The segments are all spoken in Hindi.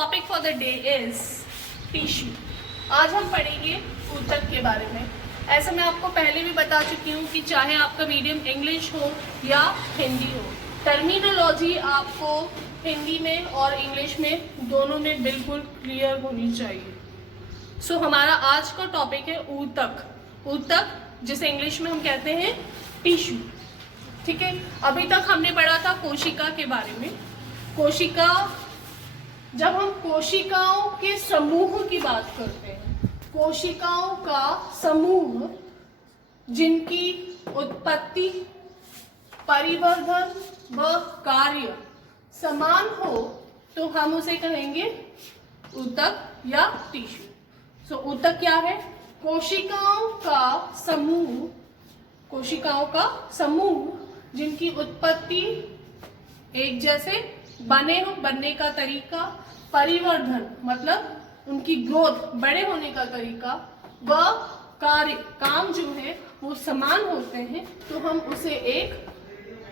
Topic for the day is tissue. आज हम पढ़ेंगे ऊतक के बारे में। ऐसा मैं आपको पहले भी बता चुकी हूँ कि चाहे आपका मीडियम इंग्लिश हो या हिंदी हो, टर्मिनोलॉजी आपको हिंदी में और इंग्लिश में दोनों में बिल्कुल क्लियर होनी चाहिए। सो हमारा आज का टॉपिक है ऊतक। ऊतक जिसे इंग्लिश में हम कहते हैं टिश्यू। ठीक है, अभी तक हमने पढ़ा था कोशिका के बारे में। कोशिका, जब हम कोशिकाओं के समूह की बात करते हैं, कोशिकाओं का समूह जिनकी उत्पत्ति, परिवर्धन व कार्य समान हो, तो हम उसे कहेंगे ऊतक या टिश्यू। सो ऊतक क्या है? कोशिकाओं का समूह, कोशिकाओं का समूह जिनकी उत्पत्ति एक जैसे बनने का तरीका, परिवर्धन मतलब उनकी ग्रोथ, बड़े होने का तरीका, व कार्य, काम जो है वो समान होते हैं, तो हम उसे एक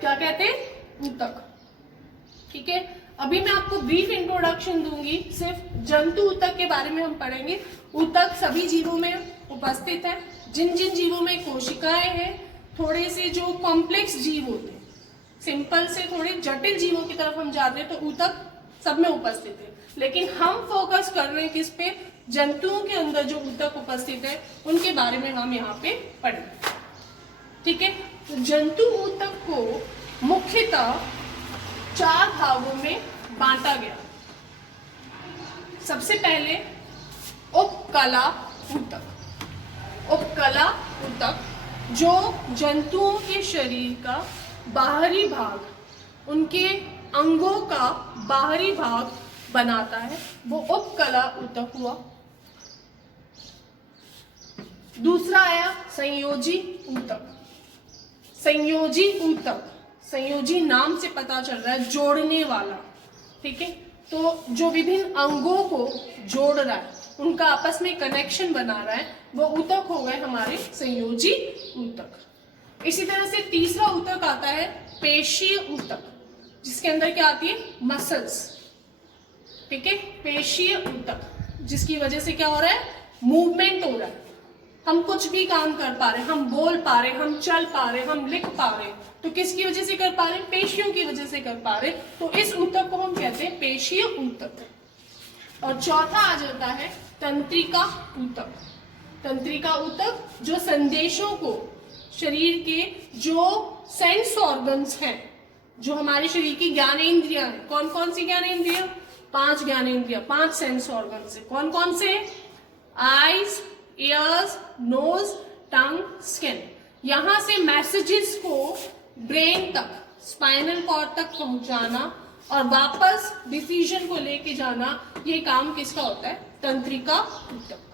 क्या कहते हैं? ऊतक। ठीक है, अभी मैं आपको ब्रीफ इंट्रोडक्शन दूंगी, सिर्फ जंतु ऊतक के बारे में हम पढ़ेंगे। ऊतक सभी जीवों में उपस्थित है। जिन जिन जीवों में कोशिकाएं हैं, थोड़े से जो कॉम्प्लेक्स जीव होते हैं, सिंपल से थोड़े जटिल जीवों की तरफ हम जाते हैं, तो ऊतक सब में उपस्थित है। लेकिन हम फोकस कर रहे हैं किस पे? जंतुओं के अंदर जो ऊतक उपस्थित है उनके बारे में हम यहाँ पे पढ़ेंगे। ठीक है, तो जंतु ऊतक को मुख्यतः 4 भागों में बांटा गया। सबसे पहले उपकला ऊतक। उपकला ऊतक जो जंतुओं के शरीर का बाहरी भाग, उनके अंगों का बाहरी भाग बनाता है, वो उपकला ऊतक हुआ। दूसरा आया संयोजी ऊतक। संयोजी ऊतक, संयोजी नाम से पता चल रहा है जोड़ने वाला। ठीक है, तो जो विभिन्न अंगों को जोड़ रहा है, उनका आपस में कनेक्शन बना रहा है, वो ऊतक हो गए हमारे संयोजी ऊतक। इसी तरह से तीसरा ऊतक आता है पेशीय ऊतक, जिसके अंदर क्या आती है? मसल्स। ठीक है, पेशीय ऊतक जिसकी वजह से क्या हो रहा है? मूवमेंट हो रहा है, हम कुछ भी काम कर पा रहे हैं, हम बोल पा रहे हैं, हम चल पा रहे हैं, हम लिख पा रहे हैं, तो किसकी वजह से कर पा रहे हैं? पेशियों की वजह से कर पा रहे हैं। तो इस ऊतक को हम कहते हैं पेशीय ऊतक। और चौथा आ जाता है तंत्रिका ऊतक। तंत्रिका ऊतक जो संदेशों को, शरीर के जो सेंस ऑर्गन्स हैं, जो हमारे शरीर की ज्ञानेंद्रियां हैं, कौन कौन सी ज्ञानेंद्रियां? 5 ज्ञानेंद्रियां, 5 सेंस ऑर्गन्स है। कौन कौन से? आईज, ईयर्स, नोज, टंग, स्किन। यहां से मैसेजेस को ब्रेन तक, स्पाइनल कॉर्ड तक पहुंचाना और वापस डिसीजन को लेके जाना, ये काम किसका होता है? तंत्रिका ऊतक।